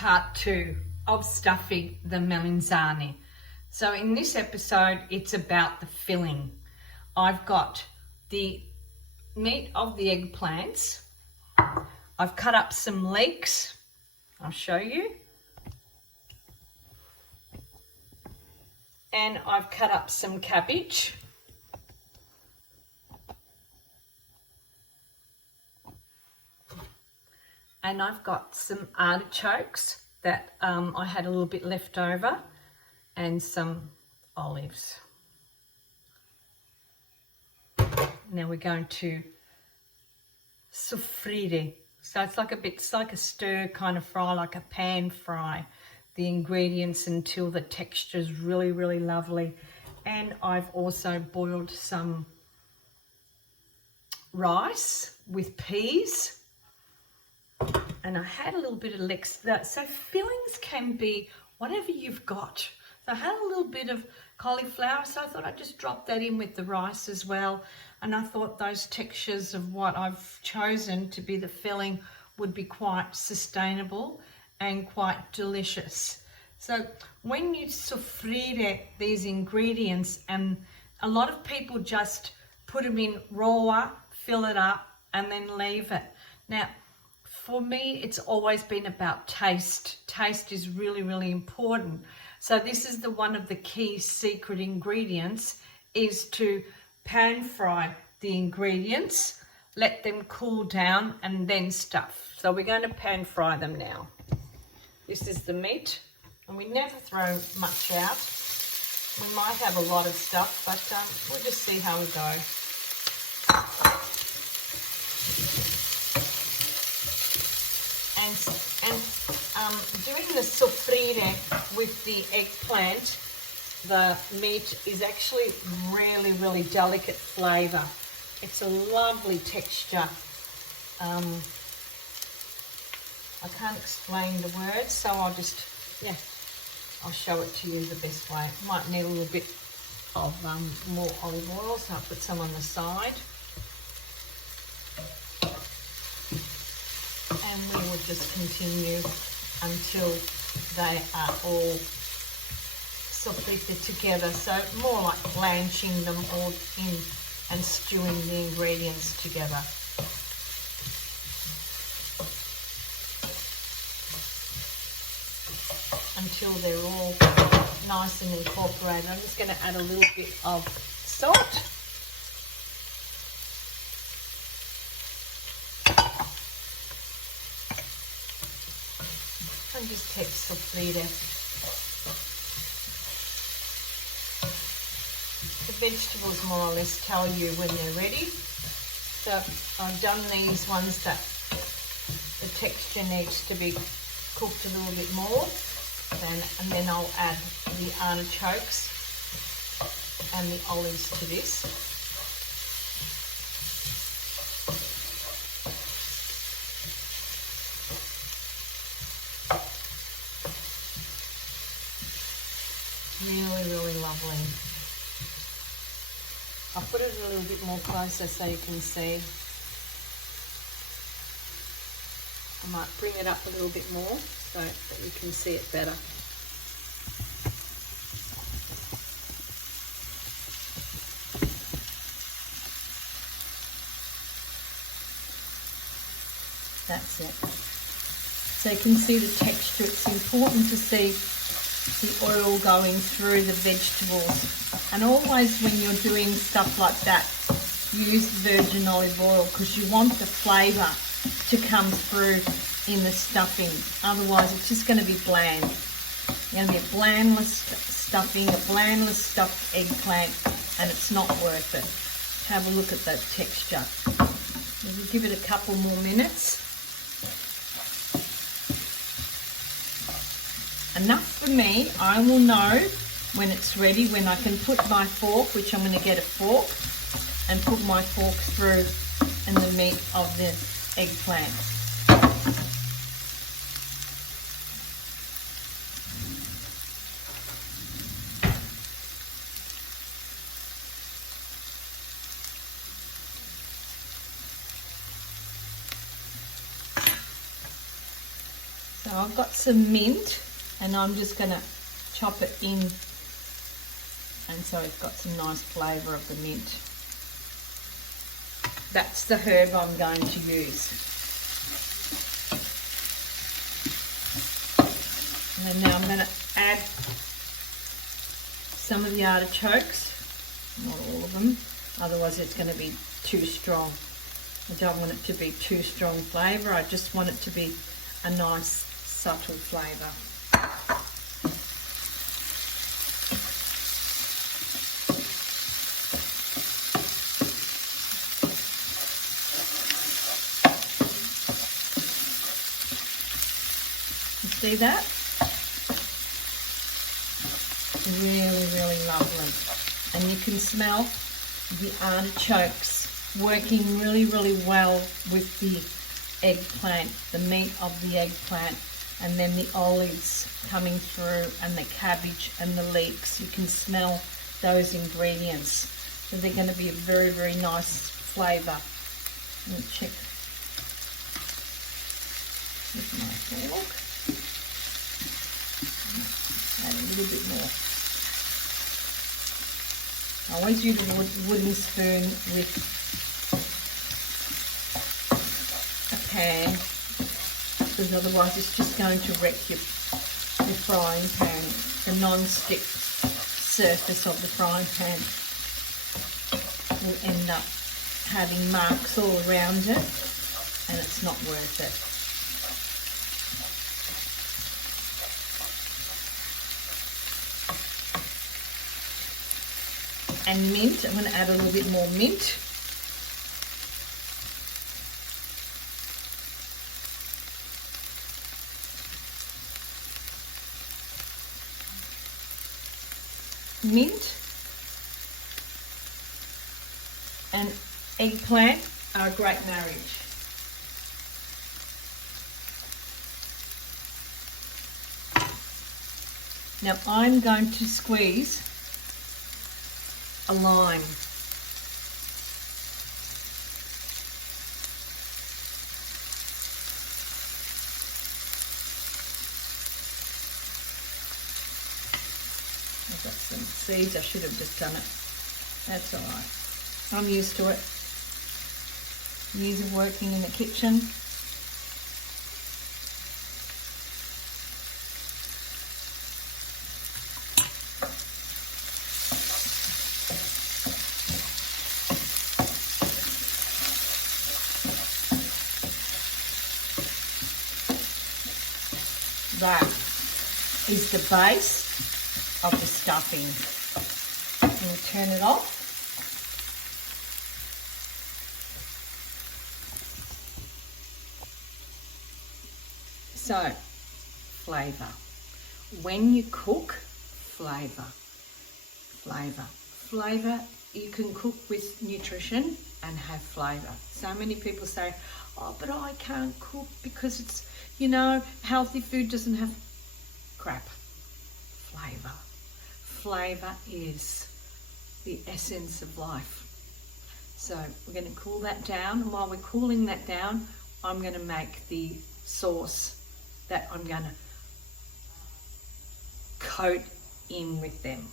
part 2 of stuffing the melanzane. So in this episode, it's about the filling. I've got the meat of the eggplants. I've cut up some leeks. I'll show you. And I've cut up some cabbage. And I've got some artichokes that I had a little bit left over, and some olives. Now we're going to soffritto. So it's like a stir kind of fry, like a pan fry the ingredients until the texture is really, really lovely. And I've also boiled some rice with peas. And I had a little bit of leeks. So fillings can be whatever you've got. So I had a little bit of cauliflower, so I thought I'd just drop that in with the rice as well. And I thought those textures of what I've chosen to be the filling would be quite sustainable and quite delicious. So when you soffritto these ingredients, and a lot of people just put them in raw, fill it up, and then leave it. Now, for me, it's always been about taste. Taste is really, really important. So this is one of the key secret ingredients, is to pan fry the ingredients, let them cool down, and then stuff. So we're going to pan fry them now. This is the meat, and we never throw much out. We might have a lot of stuff, but we'll just see how we go. And doing the soffritto with the eggplant, the meat is actually really, really delicate flavour. It's a lovely texture. I can't explain the words, so I'll show it to you the best way. Might need a little bit of more olive oil, so I'll put some on the side. And we will just continue until they are all soffritto together. So more like blanching them all in and stewing the ingredients together. Until they're all nice and incorporated. I'm just going to add a little bit of salt. And just take soffritto. The vegetables more or less tell you when they're ready. So I've done these ones that the texture needs to be cooked a little bit more. And then I'll add the artichokes and the olives to this. Really, really lovely. I'll put it a little bit more closer so you can see. I might bring it up a little bit more so that you can see it better. That's it. So you can see the texture. It's important to see the oil going through the vegetables. And always when you're doing stuff like that, use virgin olive oil, because you want the flavour to come through in the stuffing. Otherwise it's just going to be bland. It's going to be a blandless stuffing, a blandless stuffed eggplant, and it's not worth it. Have a look at that texture. We'll give it a couple more minutes. Enough for me. I will know when it's ready, when I can put my fork, which I'm going to get a fork, and put my fork through in the meat of the eggplant. So I've got some mint and I'm just going to chop it in, and so it's got some nice flavour of the mint. That's the herb I'm going to use. And then now I'm going to add some of the artichokes, not all of them, otherwise it's going to be too strong. I don't want it to be too strong flavour, I just want it to be a nice subtle flavour. You see that? Really, really lovely. And you can smell the artichokes working really, really well with the eggplant, the meat of the eggplant, and then the olives coming through, and the cabbage and the leeks. You can smell those ingredients. So they're going to be a very, very nice flavour. Let me check with my fork. Add a little bit more. I always use a wooden spoon with a pan, because otherwise it's just going to wreck your frying pan. The non-stick surface of the frying pan will end up having marks all around it, and it's not worth it. And mint, I'm going to add a little bit more mint. Mint and eggplant are a great marriage. Now I'm going to squeeze a lime. I've got some seeds, I should have just done it. That's alright. I'm used to it. Years of working in the kitchen. That is the base of the stuffing. We'll turn it off. So, flavour. When you cook, flavour. Flavour. Flavour, you can cook with nutrition and have flavour. So many people say, oh, but I can't cook because it's, you know, healthy food doesn't have crap. Flavour. Flavour is the essence of life. So we're going to cool that down. And while we're cooling that down, I'm going to make the sauce that I'm going to coat in with them.